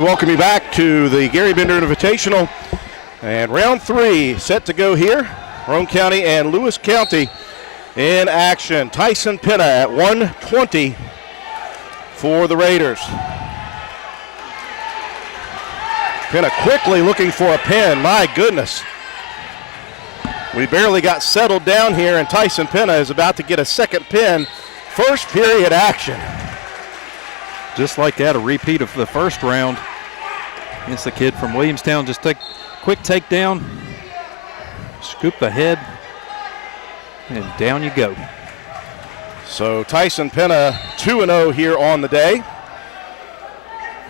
Welcome you back to the Garry Bender Invitational, and round 3 set to go here. Roane County and Lewis County in action. Tyson Penna at 120 for the Raiders. Penna quickly looking for a pin. My goodness. We barely got settled down here, and Tyson Penna is about to get a second pin. First period action. Just like that, a repeat of the first round. Against the kid from Williamstown. Just take quick takedown, scoop the head, and down you go. So Tyson Penna 2-0 here on the day.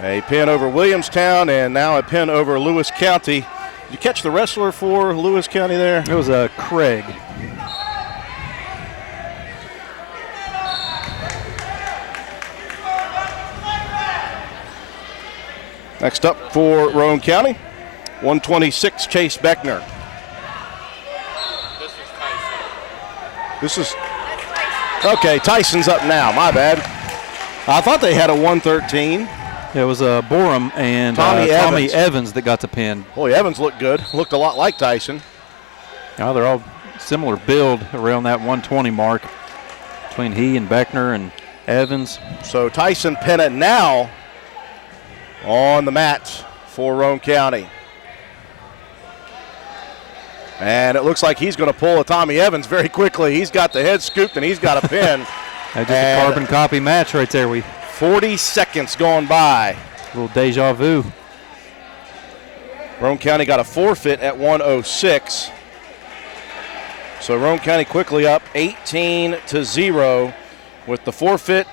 A pin over Williamstown and now a pin over Lewis County. Did you catch the wrestler for Lewis County there? It was Craig. Next up for Roane County, 126, Chase Beckner. This is okay, Tyson's up now, my bad. I thought they had a 113. It was Borum and Tommy Evans that got the pin. Boy, Evans looked good. Looked a lot like Tyson. Now they're all similar build around that 120 mark between he and Beckner and Evans. So Tyson Penna now on the mat for Roane County. And it looks like he's going to pull a Tommy Evans very quickly. He's got the head scooped and he's got a pin. That's just a carbon copy match right there. 40 seconds gone by. A little deja vu. Roane County got a forfeit at 106. So Roane County quickly up 18-0 with the forfeit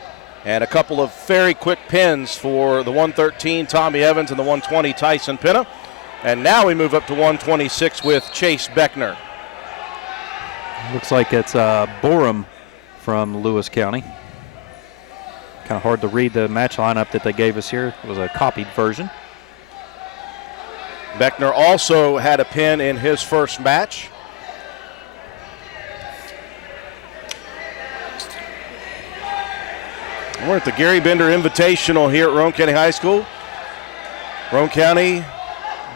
and a couple of very quick pins for the 113 Tommy Evans and the 120 Tyson Penna. And now we move up to 126 with Chase Beckner. Looks like it's Borum from Lewis County. Kind of hard to read the match lineup that they gave us here. It was a copied version. Beckner also had a pin in his first match. We're at the Garry Bender Invitational here at Roane County High School. Roane County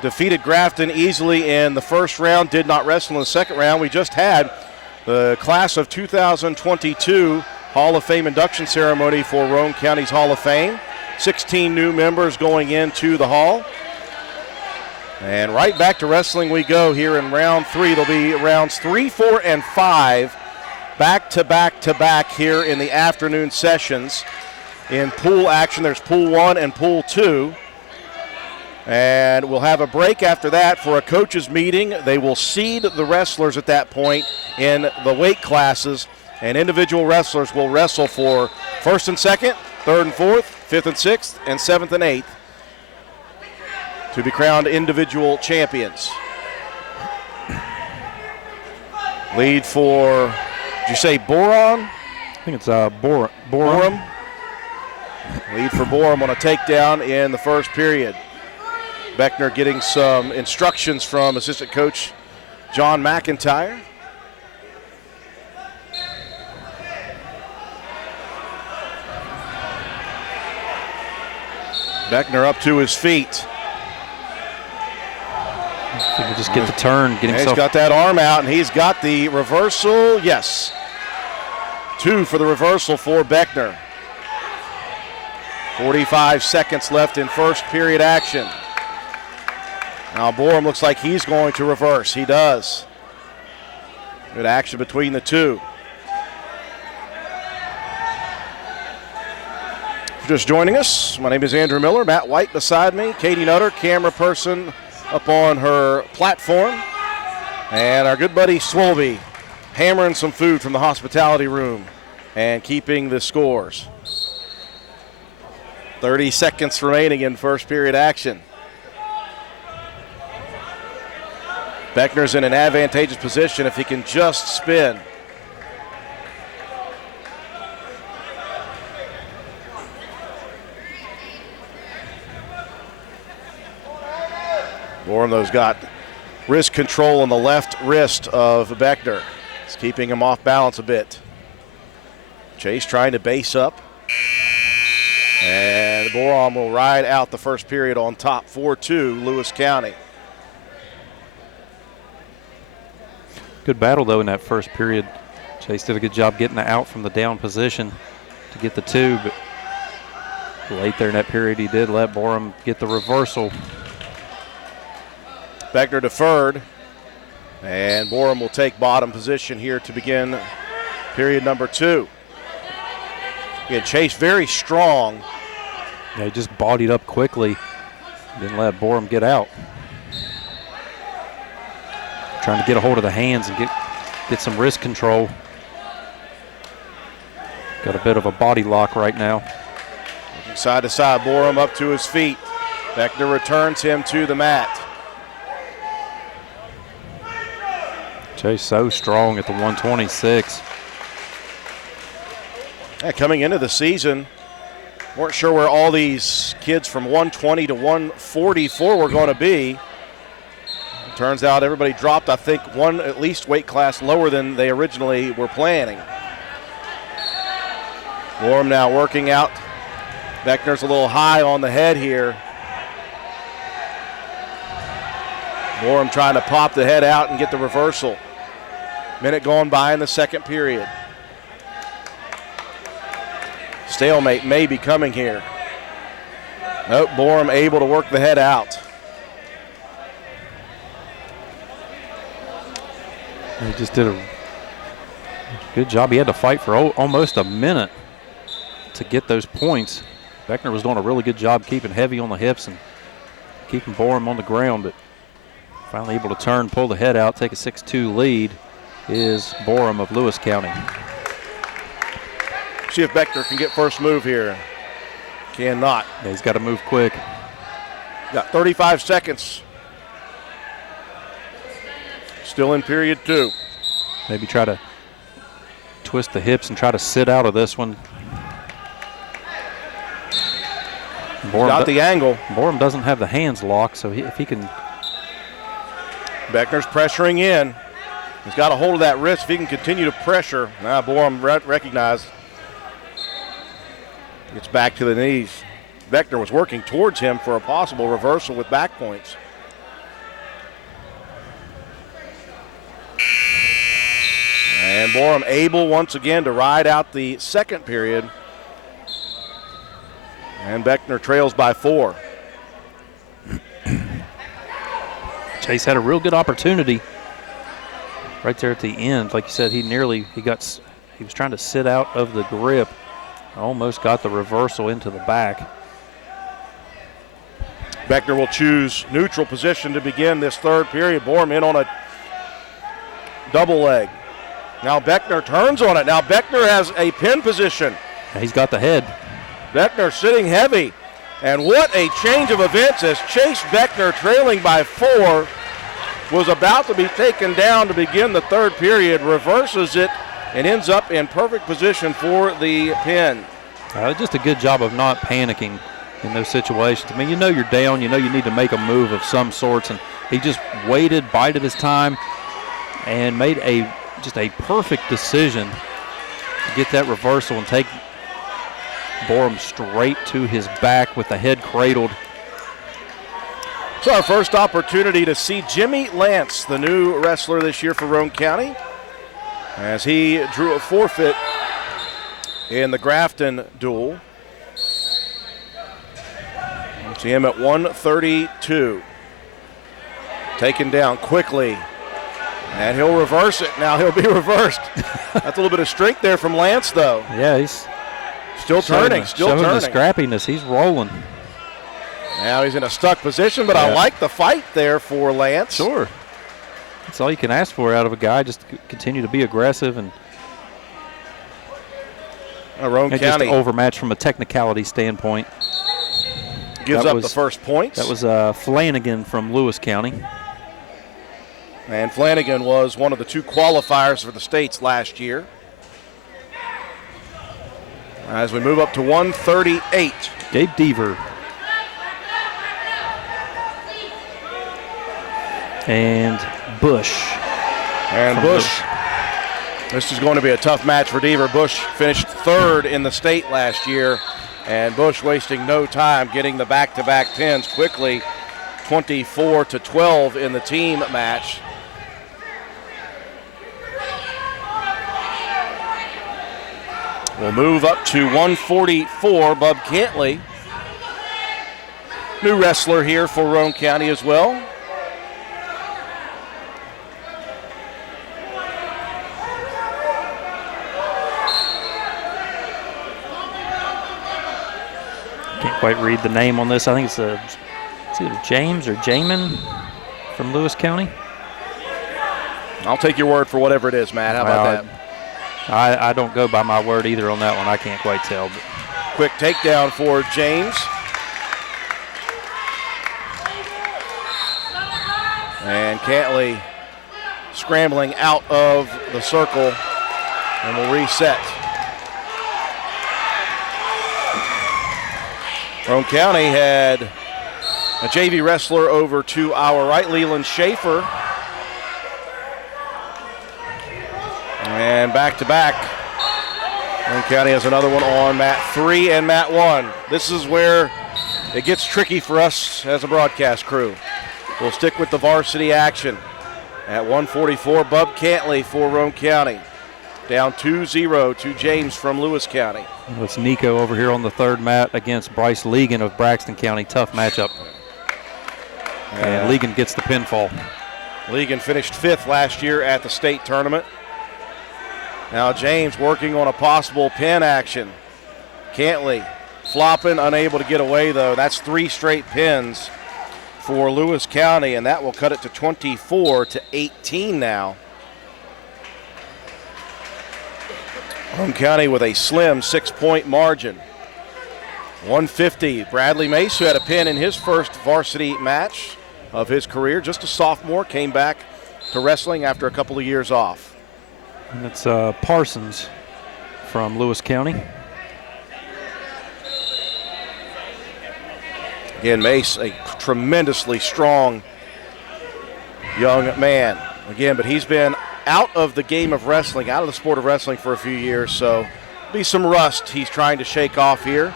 defeated Grafton easily in the first round, did not wrestle in the second round. We just had the class of 2022 Hall of Fame induction ceremony for Roane County's Hall of Fame. 16 new members going into the Hall. And right back to wrestling we go here in round 3. There'll be rounds 3, 4, and 5 back to back here in the afternoon sessions. In pool action, there's pool 1 and pool 2. And we'll have a break after that for a coaches meeting. They will seed the wrestlers at that point in the weight classes, and individual wrestlers will wrestle for first and second, third and fourth, fifth and sixth, and seventh and eighth to be crowned individual champions. Lead for, did you say Boron? I think it's Borum. Lead for Borum on a takedown in the first period. Beckner getting some instructions from assistant coach John McIntyre. Beckner up to his feet. I think he'll just get the turn. He's got that arm out, and he's got the reversal. Yes. 2 for the reversal for Beckner. 45 seconds left in first period action. Now Borum looks like he's going to reverse. He does. Good action between the two. If you're just joining us, my name is Andrew Miller. Matt White beside me. Katie Nutter, camera person up on her platform. And our good buddy Swolby hammering some food from the hospitality room and keeping the scores. 30 seconds remaining in first period action. Beckner's in an advantageous position if he can just spin. Borum, though's got wrist control on the left wrist of Beckner. It's keeping him off balance a bit. Chase trying to base up. And And Borom will ride out the first period on top 4-2, Lewis County. Good battle, though, in that first period. Chase did a good job getting out from the down position to get the 2, but late there in that period, he did let Borom get the reversal. Beckner deferred, and Borom will take bottom position here to begin period number 2. Again, Chase very strong. Yeah, he just bodied up quickly. Didn't let Borom get out. Trying to get a hold of the hands and get some wrist control. Got a bit of a body lock right now. Looking side to side, Borom up to his feet. Beckner returns him to the mat. Chase so strong at the 126. Yeah, coming into the season, weren't sure where all these kids from 120 to 144 were going to be. Turns out everybody dropped, I think, one at least weight class lower than they originally were planning. Borom now working out. Beckner's a little high on the head here. Borom trying to pop the head out and get the reversal. Minute going by in the second period. Stalemate may be coming here. Nope, Borom able to work the head out. He just did a good job. He had to fight for almost a minute to get those points. Beckner was doing a really good job keeping heavy on the hips and keeping Borom on the ground, but finally able to turn, pull the head out, take a 6-2 lead is Borom of Lewis County. See if Beckner can get first move here. Cannot. Yeah, he's got to move quick. Got 35 seconds. Still in period 2. Maybe try to twist the hips and try to sit out of this one. Got the angle. Borom doesn't have the hands locked, so if he can. Beckner's pressuring in. He's got a hold of that wrist. If he can continue to pressure. Now Borom recognized. Gets back to the knees. Beckner was working towards him for a possible reversal with back points. And Borom able once again to ride out the second period. And Beckner trails by 4. Chase had a real good opportunity right there at the end. Like you said, he was trying to sit out of the grip. Almost got the reversal into the back. Beckner will choose neutral position to begin this third period. Borom in on a double leg. Now Beckner turns on it. Now Beckner has a pin position. He's got the head. Beckner sitting heavy. And what a change of events as Chase Beckner, trailing by 4, was about to be taken down to begin the third period, reverses it, and ends up in perfect position for the pin. Just a good job of not panicking in those situations. I mean, you know you're down, you know you need to make a move of some sorts, and he just waited, bided his time, and made just a perfect decision to get that reversal and take Borom straight to his back with the head cradled. It's our first opportunity to see Jimmy Lance, the new wrestler this year for Roane County, as he drew a forfeit in the Grafton duel. See him at 132. Taken down quickly. And he'll reverse it. Now he'll be reversed. That's a little bit of strength there from Lance, though. Yeah, he's still turning, showing the scrappiness. He's rolling. Now he's in a stuck position, but I like the fight there for Lance. Sure. That's all you can ask for out of a guy, just to continue to be aggressive and Roane County just overmatched from a technicality standpoint. Gives up the first points. That was Flanagan from Lewis County. And Flanagan was one of the 2 qualifiers for the states last year. As we move up to 138. Gabe Deaver. And Bush. And Bush. This is going to be a tough match for Deaver. Bush finished 3rd in the state last year And Bush wasting no time getting the back-to-back pins quickly, 24-12 in the team match. We'll move up to 144, Bub Cantley. New wrestler here for Roane County as well. Can't quite read the name on this. I think it's either James or Jamin from Lewis County. I'll take your word for whatever it is, Matt. How about that? I don't go by my word either on that one. I can't quite tell. But. Quick takedown for James. And Cantley scrambling out of the circle, and will reset. Roane County had a JV wrestler over to our right, Leland Schaefer. And back-to-back, Roane County has another one on mat 3 and mat 1. This is where it gets tricky for us as a broadcast crew. We'll stick with the varsity action. At 144, Bub Cantley for Roane County. Down 2-0 to James from Lewis County. It's Nico over here on the third mat against Bryce Legan of Braxton County. Tough matchup. And Legan gets the pinfall. Legan finished 5th last year at the state tournament. Now James working on a possible pin action. Cantley flopping, unable to get away though. That's 3 straight pins for Lewis County, and that will cut it to 24-18 now. Roane County with a slim 6-point margin. 150, Bradley Mace, who had a pin in his first varsity match of his career, just a sophomore, came back to wrestling after a couple of years off. And it's Parsons from Lewis County. Again, Mace, a tremendously strong young man. Again, but he's been out of the game of wrestling, out of the sport of wrestling for a few years, so be some rust he's trying to shake off here.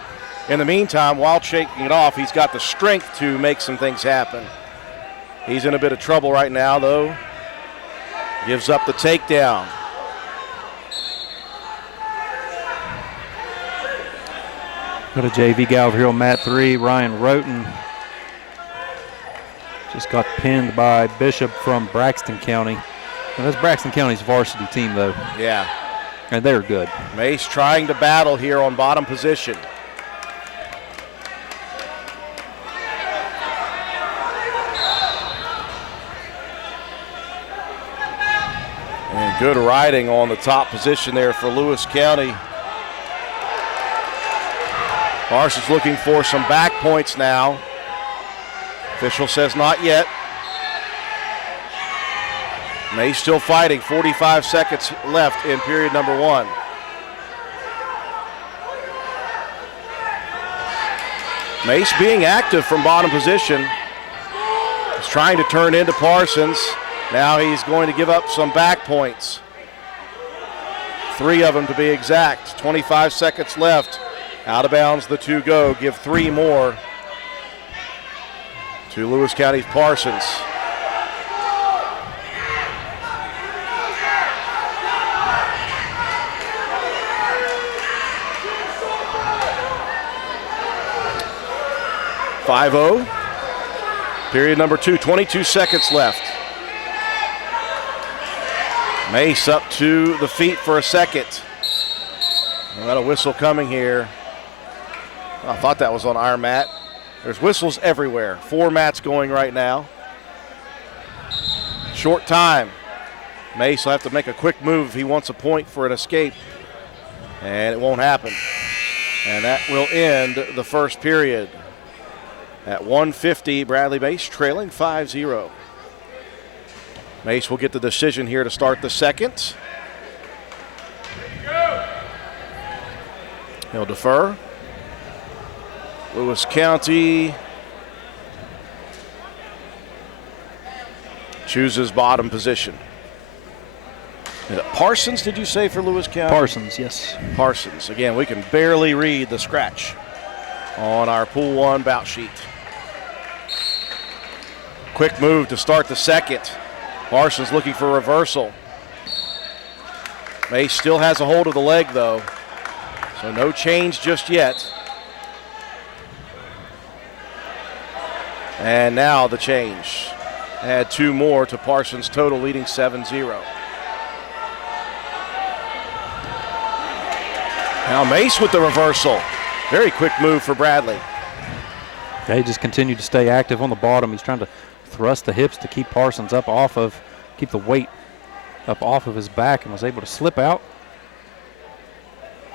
In the meantime, while shaking it off, he's got the strength to make some things happen. He's in a bit of trouble right now, though. Gives up the takedown. Got a JV guy over here on mat 3, Ryan Roten. Just got pinned by Bishop from Braxton County. And that's Braxton County's varsity team, though. Yeah. And they're good. Mace trying to battle here on bottom position. And good riding on the top position there for Lewis County. Parsons looking for some back points now. Official says not yet. Mace still fighting, 45 seconds left in period number 1. Mace being active from bottom position. He's trying to turn into Parsons. Now he's going to give up some back points. 3 of them to be exact. 25 seconds left. Out of bounds, the 2 go. Give 3 more to Lewis County's Parsons. .50. Period number 2, 22 seconds left. Mace up to the feet for a second. We got a whistle coming here. I thought that was on our mat. There's whistles everywhere. 4 mats going right now. Short time. Mace will have to make a quick move if he wants a point for an escape. And it won't happen. And that will end the first period. At 150, Bradley Mace trailing 5-0. Mace will get the decision here to start the second. He'll defer. Lewis County chooses bottom position. Is it Parsons, did you say, for Lewis County? Parsons, yes. Parsons. Again, we can barely read the scratch. on our Pool 1 bout sheet. Quick move to start the second. Parsons looking for a reversal. Mace still has a hold of the leg, though, so no change just yet. And now the change. Add 2 more to Parsons' total, leading 7-0. Now Mace with the reversal. Very quick move for Bradley. They just continue to stay active on the bottom. He's trying to thrust the hips to keep Parsons keep the weight up off of his back, and was able to slip out,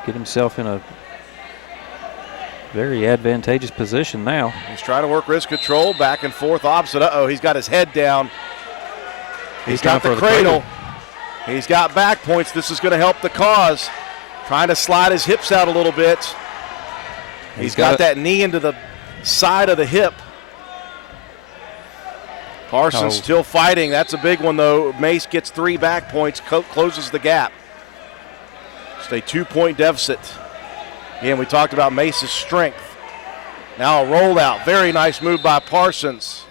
get himself in a very advantageous position now. He's trying to work wrist control, back and forth, opposite. Uh-oh, he's got his head down. He's got the cradle. He's got back points. This is going to help the cause. Trying to slide his hips out a little bit. He's got that knee into the side of the hip. Parsons still fighting. That's a big one, though. Mace gets 3 back points, closes the gap. Just a 2-point deficit. Again, we talked about Mace's strength. Now a rollout. Very nice move by Parsons.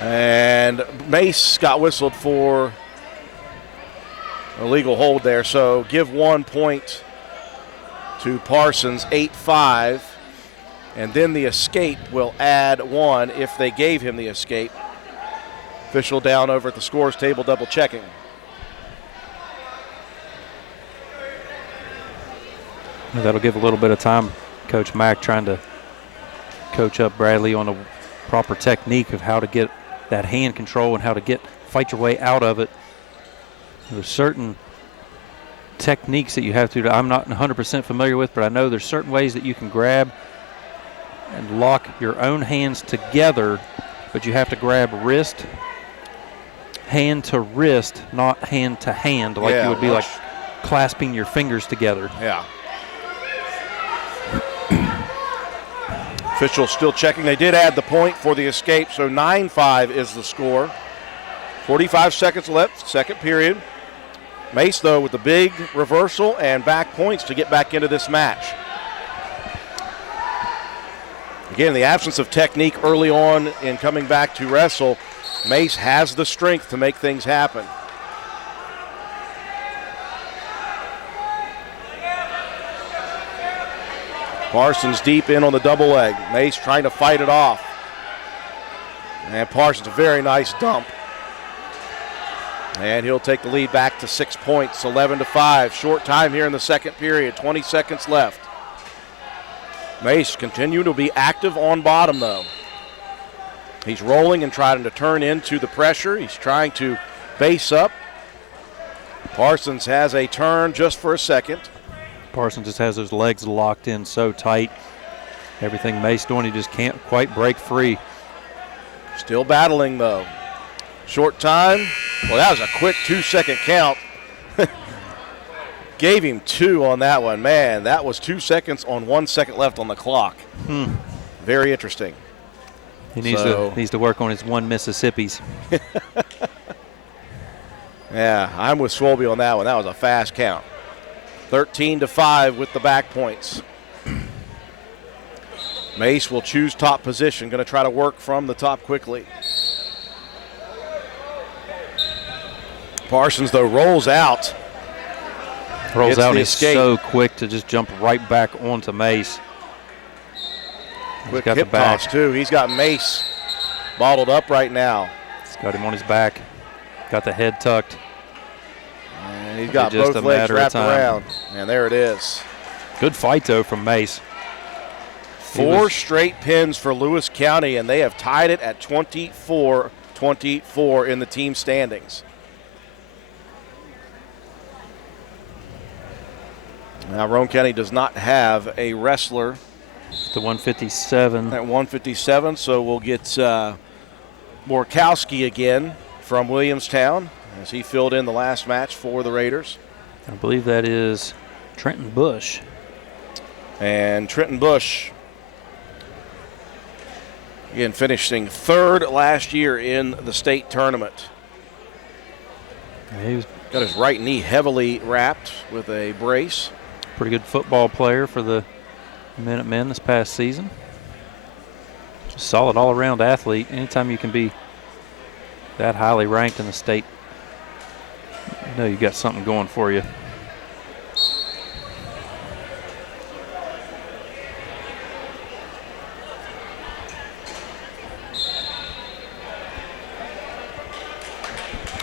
And Mace got whistled for a legal hold there, so give 1 point to Parsons, 8-5, and then the escape will add 1 if they gave him the escape. Official down over at the scores table double checking. That'll give a little bit of time. Coach Mack trying to coach up Bradley on a proper technique of how to get that hand control and how to fight your way out of it. There's certain techniques that you have to, I'm not 100% familiar with, but I know there's certain ways that you can grab and lock your own hands together, but you have to grab hand to wrist, not hand to hand, like you would be like clasping your fingers together. Yeah. Officials still checking. They did add the point for the escape, so 9-5 is the score. 45 seconds left, second period. Mace, though, with the big reversal and back points to get back into this match. Again, the absence of technique early on in coming back to wrestle, Mace has the strength to make things happen. Parsons deep in on the double leg. Mace trying to fight it off. And Parsons, a very nice dump. And he'll take the lead back to 6 points, 11-5. Short time here in the second period, 20 seconds left. Mace continuing to be active on bottom, though. He's rolling and trying to turn into the pressure. He's trying to base up. Parsons has a turn just for a second. Parsons just has those legs locked in so tight. Everything Mace doing, he just can't quite break free. Still battling, though. Short time. Well, that was a quick 2-second count. Gave him 2 on that one. Man, that was 2 seconds on 1 second left on the clock. Very interesting. He needs to work on his 1 Mississippi's. Yeah, I'm with Swolby on that one. That was a fast count. 13-5 with the back points. Mace will choose top position. Going to try to work from the top quickly. Parsons, though, rolls out. Rolls out. He's so quick to just jump right back onto Mace. Quick hip toss, too. He's got Mace bottled up right now. He's got him on his back. Got the head tucked. And he's got both legs wrapped around. And there it is. Good fight, though, from Mace. 4 straight pins for Lewis County, and they have tied it at 24-24 in the team standings. Now, Roane County does not have a wrestler. The 157. At 157, so we'll get Morkowski again from Williamstown as he filled in the last match for the Raiders. I believe that is Trenton Bush. And Trenton Bush, again, finishing 3rd last year in the state tournament. He Got his right knee heavily wrapped with a brace. Pretty good football player for the Minutemen this past season. Solid all-around athlete. Anytime you can be that highly ranked in the state, you know you got something going for you.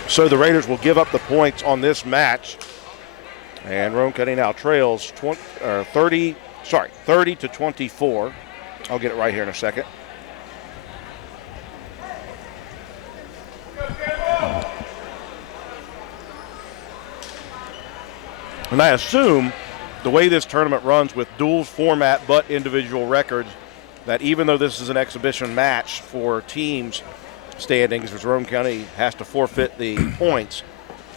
So the Raiders will give up the points on this match. And Roane County now trails 30 to 24. I'll get it right here in a second. And I assume the way this tournament runs with duals format but individual records, that even though this is an exhibition match for teams standings, which Roane County has to forfeit the points,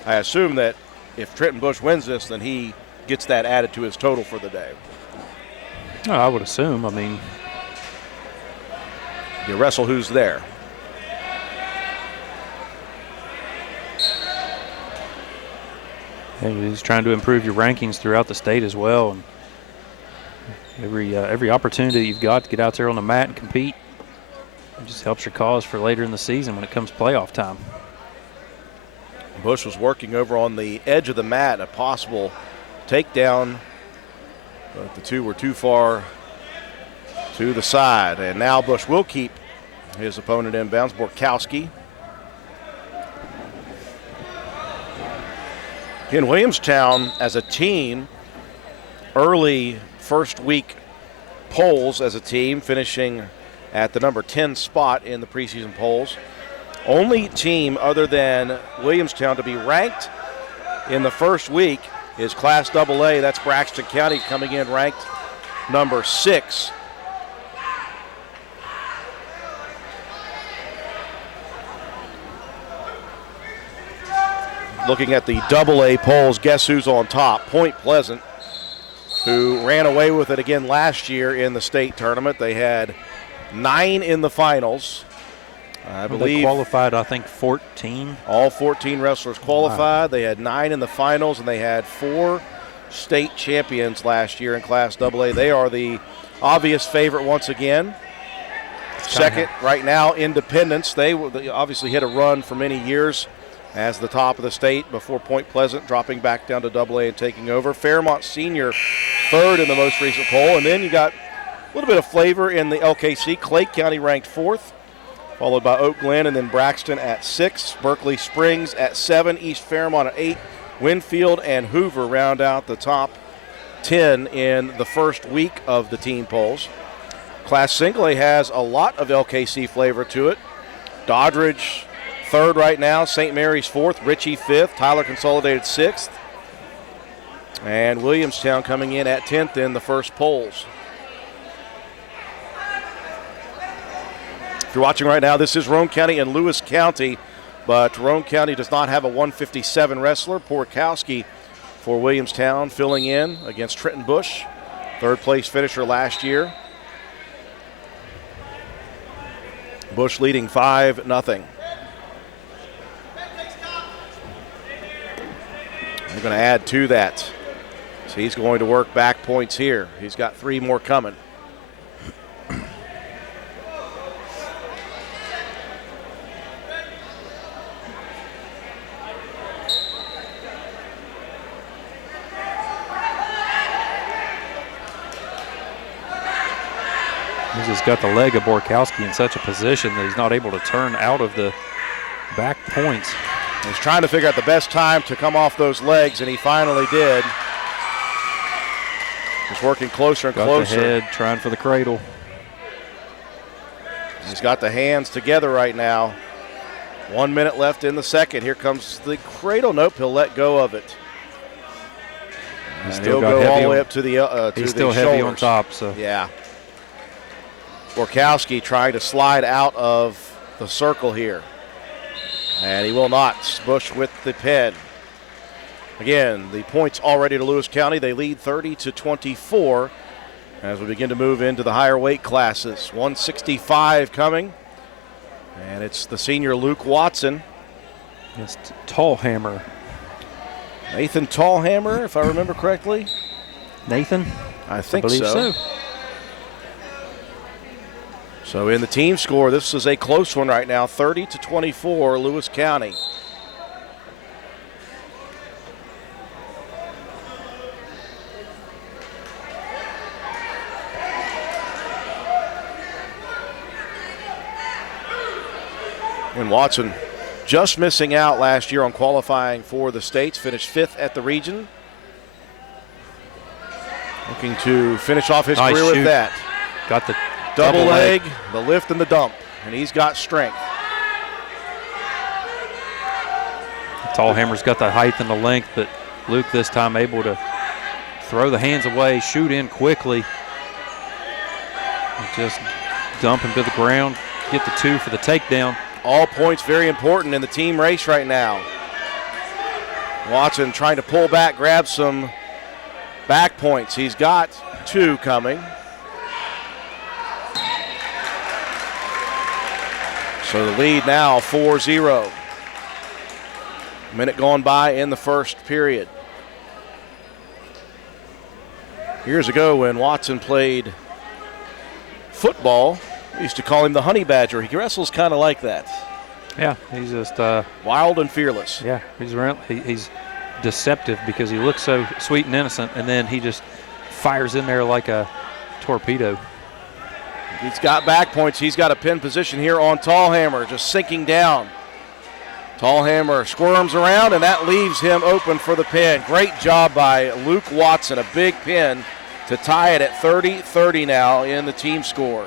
I assume that if Trenton Bush wins this, then he gets that added to his total for the day. Oh, I would assume. I mean, you wrestle who's there. And he's trying to improve your rankings throughout the state as well. And every opportunity you've got to get out there on the mat and compete, it just helps your cause for later in the season when it comes playoff time. Bush was working over on the edge of the mat, a possible takedown, but the two were too far to the side. And now Bush will keep his opponent inbounds, Borkowski. In Williamstown, as a team, early first week polls as a team, finishing at the number 10 spot in the preseason polls. Only team other than Williamstown to be ranked in the first week is Class AA. That's Braxton County coming in ranked number 6. Looking at the AA polls, guess who's on top? Point Pleasant, who ran away with it again last year in the state tournament. They had 9 in the finals. I believe they qualified, I think, 14. All 14 wrestlers qualified. Wow. They had 9 in the finals, and they had 4 state champions last year in Class AA. They are the obvious favorite once again. Second, right now, Independence. They obviously hit a run for many years as the top of the state before Point Pleasant dropping back down to AA and taking over. Fairmont Senior third in the most recent poll. And then you got a little bit of flavor in the LKC. Clay County ranked 4th, followed by Oak Glen and then Braxton at 6. Berkeley Springs at 7. East Fairmont at 8. Winfield and Hoover round out the top 10 in the first week of the team polls. Class Single A has a lot of LKC flavor to it. Doddridge 3rd right now, St. Mary's 4th, Ritchie 5th, Tyler Consolidated 6th, and Williamstown coming in at 10th in the first polls. If you're watching right now, this is Roane County and Lewis County, but Roane County does not have a 157 wrestler. Borkowski for Williamstown filling in against Trenton Bush, 3rd place finisher last year. Bush leading 5-0. We're going to add to that. So he's going to work back points here. He's got 3 more coming. He's just got the leg of Borkowski in such a position that he's not able to turn out of the back points. He's trying to figure out the best time to come off those legs, and he finally did. He's working closer and closer. Got the head, trying for the cradle. He's got the hands together right now. 1 minute left in the second. Here comes the cradle. Nope, he'll let go of it. And he'll go all the way up to the shoulders. He's still heavy on top. So yeah. Borkowski trying to slide out of the circle here. And he will not. Bush with the pin. Again, the points already to Lewis County. They lead 30-24 as we begin to move into the higher weight classes. 165 coming. And it's the senior Luke Watson. It's Tallhammer. Nathan Tallhammer, if I remember correctly. Nathan? I think believe so. So in the team score, this is a close one right now, 30-24, Lewis County. And Watson just missing out last year on qualifying for the states, finished 5th at the region. Looking to finish off his career with that. Got the double leg, the lift and the dump, and he's got strength. Tallhammer's got the height and the length, but Luke this time able to throw the hands away, shoot in quickly, and just dump him to the ground, get the 2 for the takedown. All points very important in the team race right now. Watson trying to pull back, grab some back points. He's got 2 coming. So the lead now 4-0. Minute gone by in the first period. Years ago when Watson played football, we used to call him the Honey Badger. He wrestles kind of like that. Yeah, he's just wild and fearless. Yeah, he's deceptive because he looks so sweet and innocent, and then he just fires in there like a torpedo. He's got back points. He's got a pin position here on Tallhammer, just sinking down. Tallhammer squirms around, and that leaves him open for the pin. Great job by Luke Watson, a big pin to tie it at 30-30 now in the team score.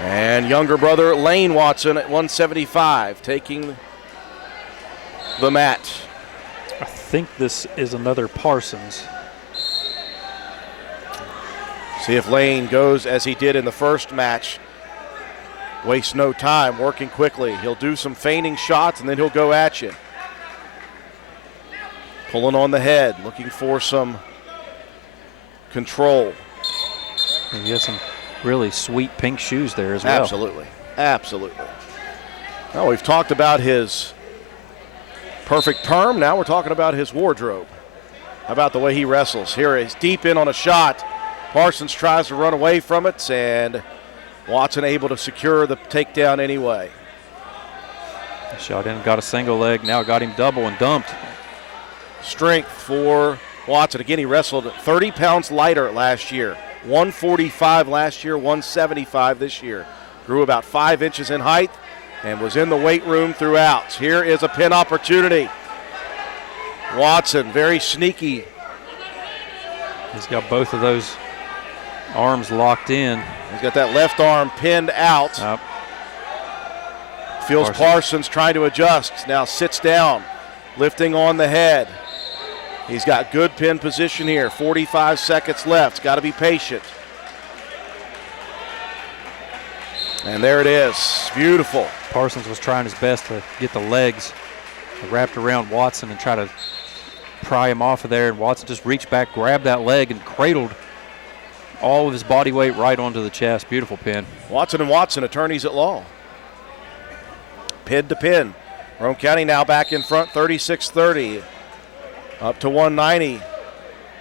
And younger brother Lane Watson at 175 taking the mat. I think this is another Parsons. See if Lane goes as he did in the first match. Waste no time, working quickly. He'll do some feigning shots and then he'll go at you. Pulling on the head, looking for some control. And he has some really sweet pink shoes there as well. Absolutely, absolutely. Now we've talked about his perfect perm. Now we're talking about his wardrobe. How about the way he wrestles? Here he's deep in on a shot. Parsons tries to run away from it, and Watson able to secure the takedown anyway. Shot in, got a single leg, now got him double and dumped. Strength for Watson. Again, he wrestled 30 pounds lighter last year. 145 last year, 175 this year. Grew about 5 inches in height and was in the weight room throughout. Here is a pin opportunity. Watson, very sneaky. He's got both of those arms locked in. He's got that left arm pinned out. Feels Parsons trying to adjust. Now sits down, lifting on the head. He's got good pin position here. 45 seconds left. Got to be patient. And there it is. Beautiful. Parsons was trying his best to get the legs wrapped around Watson and try to pry him off of there. And Watson just reached back, grabbed that leg, and cradled all of his body weight right onto the chest. Beautiful pin. Watson and Watson, attorneys at law. Pin to pin. Roane County now back in front, 36-30. Up to 190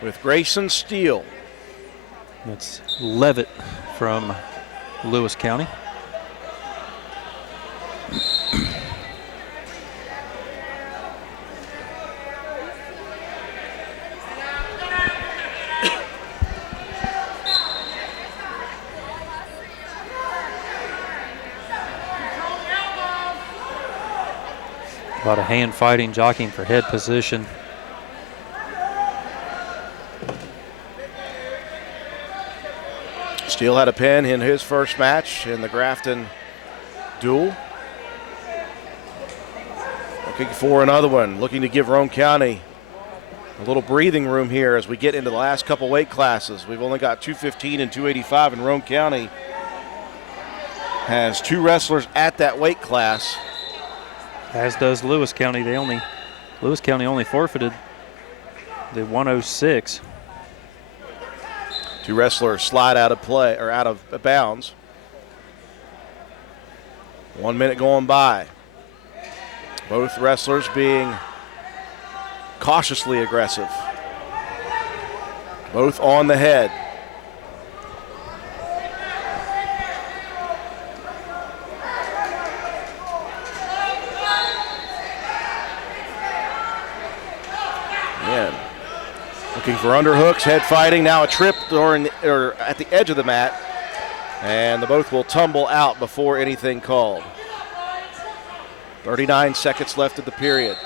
with Grayson Steele. That's Levitt from Lewis County. A lot of hand fighting, jockeying for head position. Steele had a pin in his first match in the Grafton duel. Looking for another one, looking to give Roane County a little breathing room here as we get into the last couple weight classes. We've only got 215 and 285, and Roane County has 2 wrestlers at that weight class. As does Lewis County. Lewis County only forfeited the 106. 2 wrestlers slide out of play or out of bounds. 1 minute going by. Both wrestlers being cautiously aggressive. Both on the head. Again, looking for underhooks, head fighting. Now a trip or at the edge of the mat. And the both will tumble out before anything called. 39 seconds left of the period.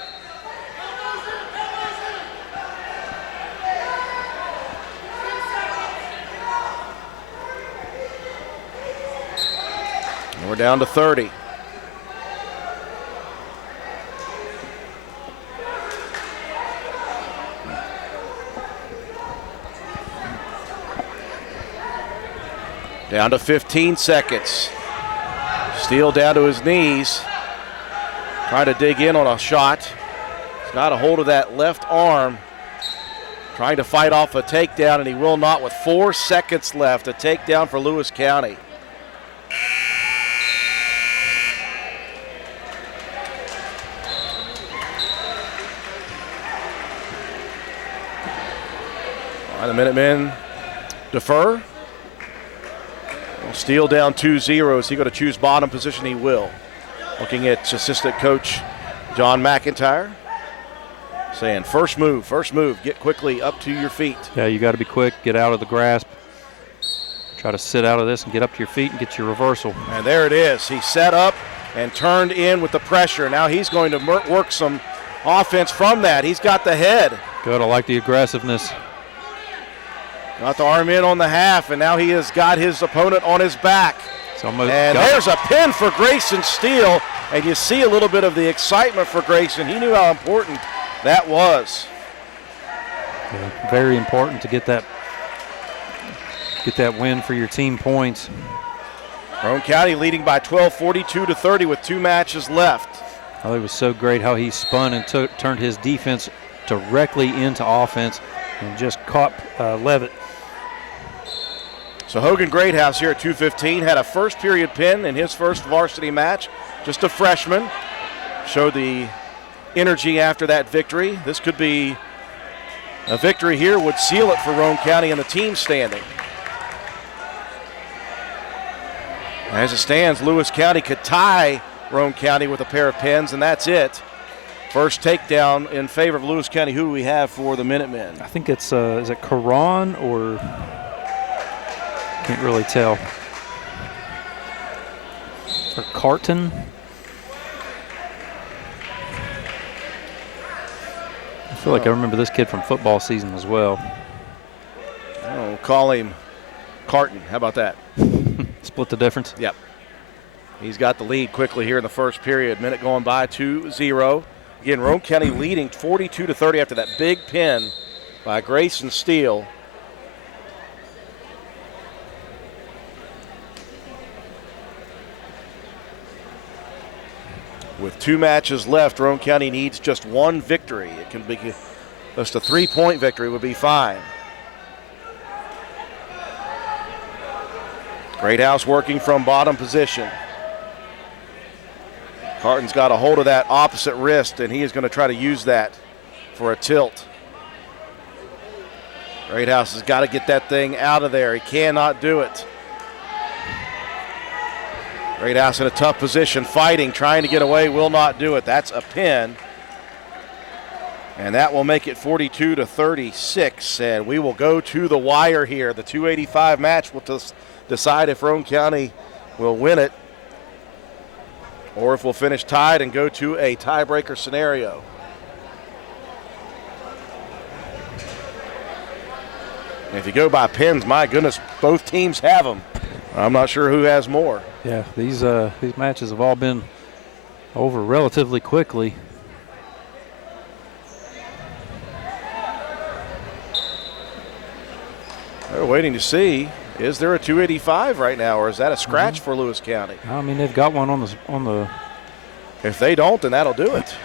And we're down to 30. Down to 15 seconds. Steele down to his knees. Trying to dig in on a shot. He's got a hold of that left arm. Trying to fight off a takedown, and he will not with 4 seconds left. A takedown for Lewis County. All right, the Minutemen defer. Steele down 2-0. Is he going to choose bottom position? He will. Looking at assistant coach John McIntyre. Saying first move, get quickly up to your feet. Yeah, you got to be quick, get out of the grasp. Try to sit out of this and get up to your feet and get your reversal. And there it is. He set up and turned in with the pressure. Now he's going to work some offense from that. He's got the head. Good, I like the aggressiveness. Got the arm in on the half, and now he has got his opponent on his back. And there's a pin for Grayson Steele, and you see a little bit of the excitement for Grayson. He knew how important that was. Yeah, very important to get that win for your team points. Roane County leading by 12, 42-30 with 2 matches left. Oh, it was so great how he spun and turned his defense directly into offense and just caught Levitt. So Hogan Greathouse here at 2:15 had a first period pin in his first varsity match. Just a freshman. Showed the energy after that victory. This could be a victory here, would seal it for Roane County in the team standing. As it stands, Lewis County could tie Roane County with a pair of pins, and that's it. First takedown in favor of Lewis County. Who do we have for the Minutemen? I think it's, is it Karan or, can't really tell. Or Carton. I feel like I remember this kid from football season as well. We'll call him Carton. How about that? Split the difference? Yep. He's got the lead quickly here in the first period. Minute going by, 2-0. Again, Roane County leading 42-30 after that big pin by Grayson Steele. With 2 matches left, Roane County needs just 1 victory. It can be just a 3-point victory would be fine. Greathouse working from bottom position. Carton's got a hold of that opposite wrist, and he is going to try to use that for a tilt. Greathouse has got to get that thing out of there. He cannot do it. Greathouse in a tough position, fighting, trying to get away, will not do it. That's a pin. And that will make it 42-36, and we will go to the wire here. The 285 match will decide if Roane County will win it or if we'll finish tied and go to a tiebreaker scenario. And if you go by pins, my goodness, both teams have them. I'm not sure who has more. Yeah, these matches have all been over relatively quickly. They're waiting to see, is there a 285 right now, or is that a scratch for Lewis County? I mean, they've got one on the. If they don't, then that'll do it.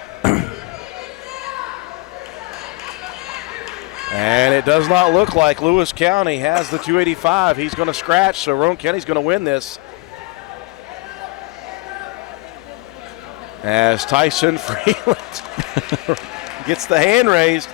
And it does not look like Lewis County has the 285. He's going to scratch, so Roane County's going to win this. as Tyson Freeland gets the hand raised.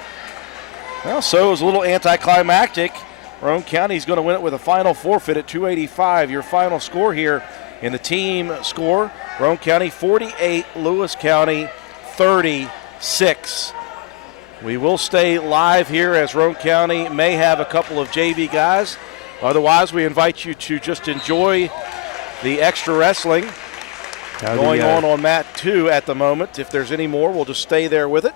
Well, so it was a little anticlimactic. Roane County is going to win it with a final forfeit at 285. Your final score here in the team score, Roane County 48, Lewis County 36. We will stay live here as Roane County may have a couple of JV guys. Otherwise, we invite you to just enjoy the extra wrestling going on mat 2 at the moment. If there's any more, we'll just stay there with it.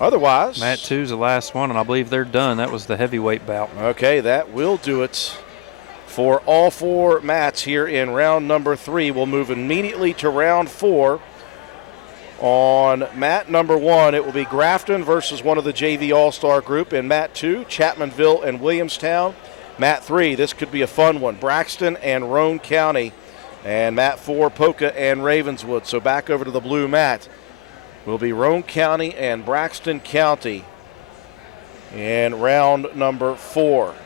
Otherwise, mat 2's the last one, and I believe they're done. That was the heavyweight bout. Okay, that will do it for all 4 mats here in round number 3. We'll move immediately to round 4. On mat number 1, it will be Grafton versus one of the JV All-Star group. In mat 2, Chapmanville and Williamstown. Mat 3, this could be a fun one, Braxton and Roane County. And mat 4, Poca and Ravenswood. So back over to the blue mat will be Roane County and Braxton County in round number 4.